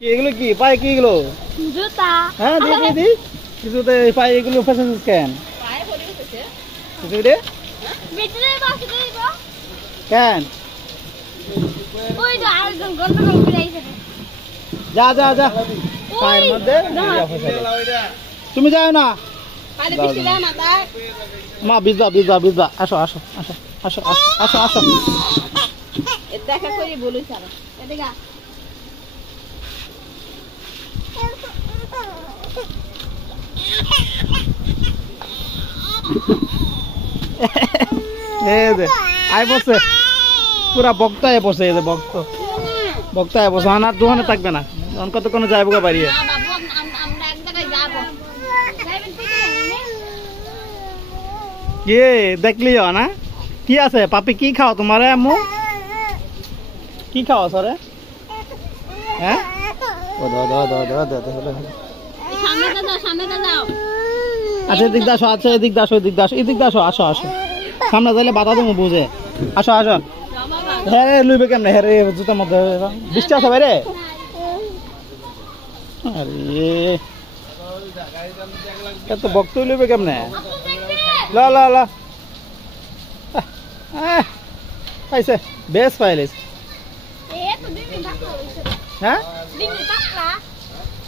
এগুলো কি পায়ে কি এগুলো জুতা হ্যাঁ দি জুতা পায়ে এগুলো ফেসেছিস কেন পায়ে পড়ে গেছে বুঝলি ভিতরে বসে দেব কেন ওই তো আর গন্ডগোল করে আইছে যা যা যা পায়ের মধ্যে তুমি যাও না পালে পিছলা মাথা মা বিজা আসো আসো আসো আসো আসো আসো এ দেখা করি বলি স্যার এদিকে এই যে আই বসে পুরা বক্তায় বসে এই যে বক্তায় বসে আর দোকানে থাকবে না তখন কতক্ষণ যাইবো গা বাড়িয়ে না বাবু আমরা এক জায়গায় যাব যাইবেন কি দেখলিও না কি আছে পাপি কি খাও তোমারে আম্মু কি খাও সরে হ্যাঁ ও দাও সামনে যাও আচ্ছা এদিক দাসো আচ্ছা এদিক দাসো আসো আসো সামনে যাইলে বাধা দেবো বুঝে আসো আসো হ্যাঁ রে লুইবে কেমনে হ্যাঁ রে জুতার মধ্যে বৃষ্টি আছে বাইরে আরে এত বক্ত লুইবে কেমনে লা লা লা পাইছে বেশ পাইলিস এ তো দিন ধাক্কা হইছে হ্যাঁ দিন ধাক্কা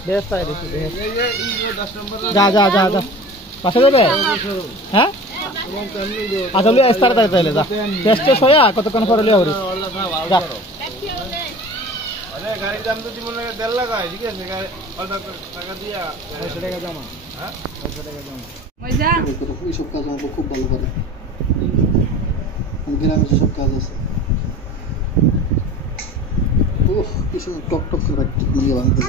বেশ পাইলিস যা যা যা যা পাশে যাবে হ্যাঁ আচ্ছা লিয়ে স্টার্ট দাও তাহলে যা টেস্ট হইয়া কতক্ষণ পরে লিয়ে হরিস যা আরে গাড়ির দাম তো জীবন লাগে 1.5 লাখ হয় ঠিক আছে টাকা দিয়া 500 টাকা জমা হ্যাঁ 500 টাকা জমা মজা এইসব কাজ আমাকে খুব ভালো করে গ্রামে যেসব কাজ আছে ওহ কিছু টক টক করে মানে বানাতে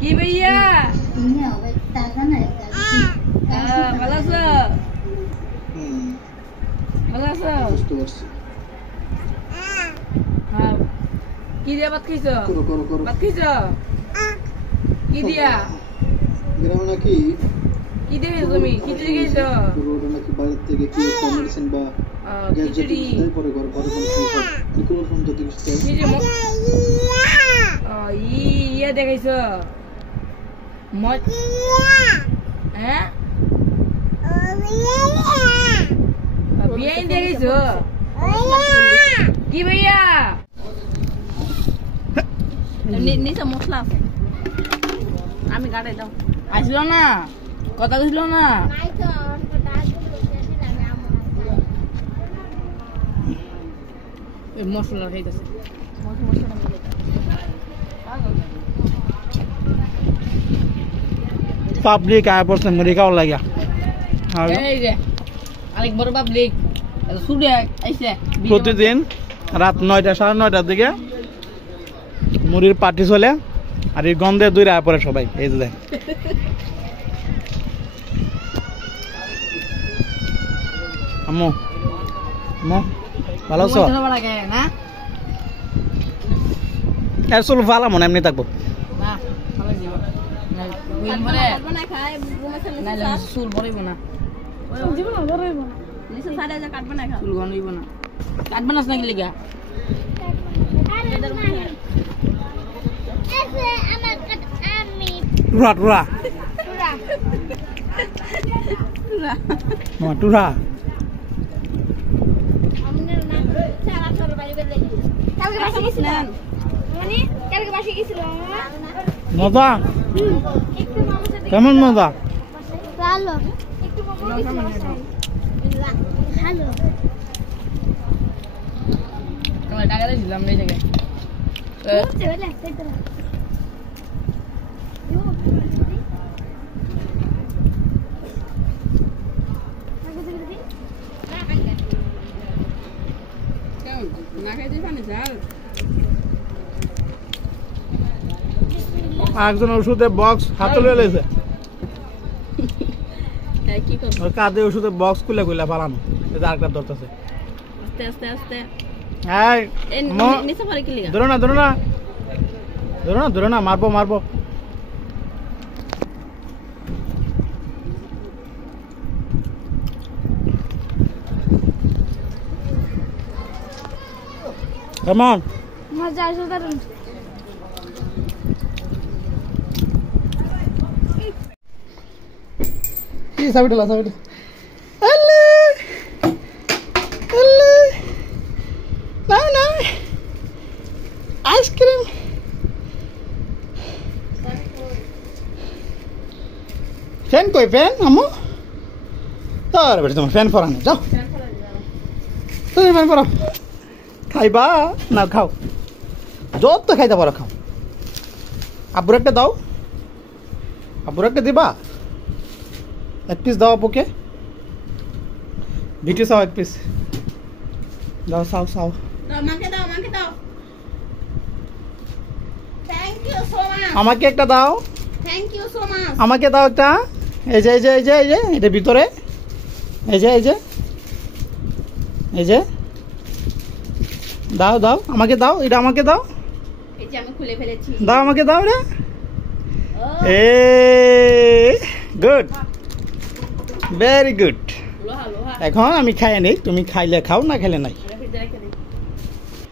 কি ভাইয়া ভালো আছো ভালো আছো বুঝতে পারছি হ্যাঁ কি দিয়া ভাত খাইছো করো ভাত খাইছো কি দিয়া গ্রামে নাকি কি দিয়ে তুমি খিচুড়ি খাইছো পুরোটা নাকি বাইরে থেকে কি মেডিসিন বা খিচুড়ি পরে ঘরে কোন কি ফোন তো দিস কি যে ইয়া দেখাইছো মজ হ্যাঁ বিয়াইন দেখাইছো কি ভাইয়া নিচে মশলা আছে আমি গাড়ি দাও আসলো না কথা কইছিল না মশলা খাইতেছে পাবলিক আয় পড়ছে মুড়ি খাওয়া লাগিয়া এই যে আরেক বড় পাবলিক সুডে আইছে প্রতিদিন রাত 9টা 9:30টার দিকে মুড়ির পার্টি চলে আর এই গন্ধে দূরে আয় পড়ে সবাই এই যে আম্মু ভালো আছো না এর চুল ভালো মনে এমনি থাকবো না ভালো দিব না চুল ভরিব না চুল গনিব না কাটবে না নাকি লিগা টুরা টুরা মজা কেমন মজা ভালো টাকা দিয়েছিলাম এই জায়গায় একজন ওষুধের বক্স হাতে লয়ে লেছে কাঁধে ওষুধের বক্স খুলে পালানো আরেকটা ধরতেছে আস্তে আস্তে আস্তে ধরো না মারবো কেমন মজা আসে দারুন সাবিটলা আল্লে আল্লে না না আইসক্রিম ফ্যান কই ফ্যান আম্মু তোর বেটা তোমার ফ্যান পরা নেই যাও তুমি ফ্যান পরাও খাইবা না খাও যত খাইতে পারো খাও আব্বুর একটা দাও আব্বুর একটা দিবা এক পিস দাও আপুকে ভিটু চাও এক পিস দাও চাও চাও মাকে দাও থ্যাংক ইউ সো মাচ আমাকে একটা দাও থ্যাংক ইউ সো মাচ আমাকে দাও একটা এই যে এটা ভিতরে এই যে দাও আমাকে দাও এটা আমাকে দাও এই যে আমি খুলে ফেলেছি দাও আমাকে দাও রে ও এ গুড ভেরি গুড লোহা এখন আমি খাই নেই তুমি খাইলে খাও না খেলে নাই এটা ফ্রিজে রেখে দিই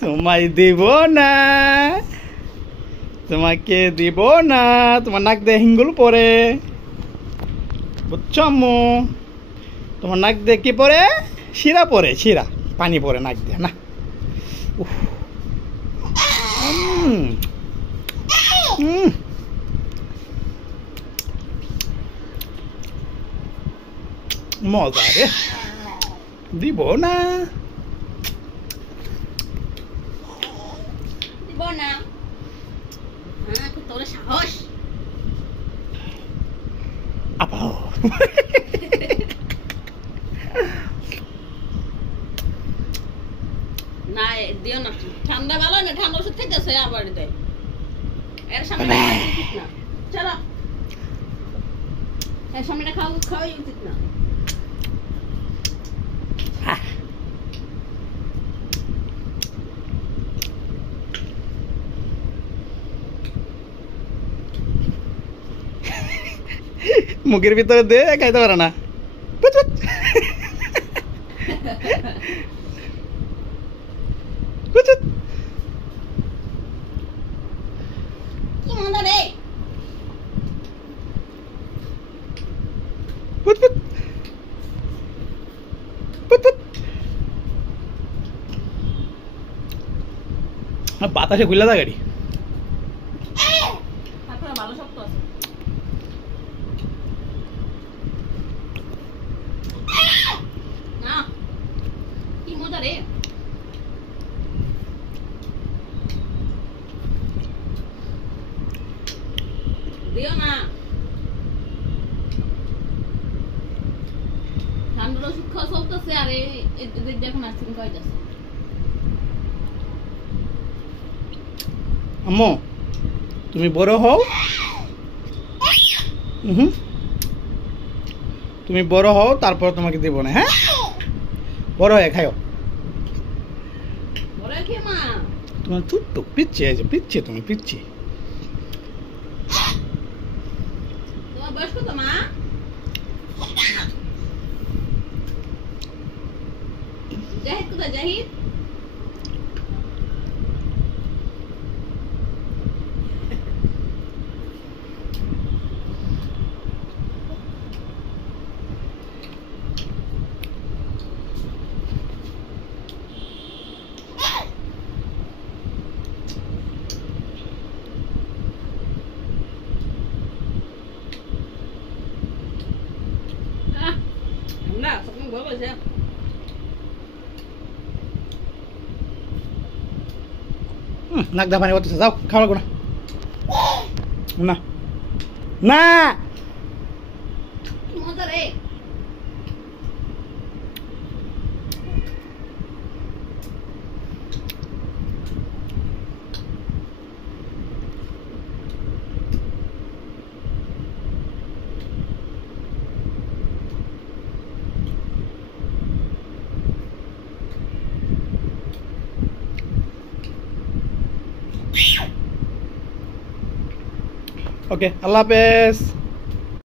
তোমায় দিব না তোমাকে দিব না তোমার নাক দিয়ে হিঙ্গুল পরে বুঝছো আম্মু তোমার নাক দিয়ে কি পরে শিরা পরে শিরা পানি পরে নাক দিয়ে না উফ। উম। মজা রে দিব না দিব না হ্যাঁ তোর সাহস আপাও না দিও না ঠান্ডা ভালো না ঠান্ডা ওষুধ খাইতেছে আবার দেয় এর সামনে উচিত না চলো এর সামনে খাওয়াই উচিত না মুখের ভিতরে দে খাইতে পারে না কি মজা রে বাতাসে খুললা দা গাড়ি আপনারা ভালো শক্ত আছে না কি মজা রে দিও না ঠান্ডার ওষুধ খাওয়া চলতেছে আর এখন আইসক্রিম খাওয়া যাচ্ছে আম্মু তুমি বড় হও তুমি বড় হও তারপর তোমাকে দিব না হ্যাঁ বড় হয়ে খাও বড় খেয়ে মা তোমার ছোট্ট পিচ্ছে তুমি পিচ্ছে তোমার বয়স কত মা জাহিদ কোথায় জাহিদ না সব বলবো যে নাক দা পানি করতেছে যাও খাওয়া লাগো না না কি মজা রে ওকে আল্লাহ হাফেজ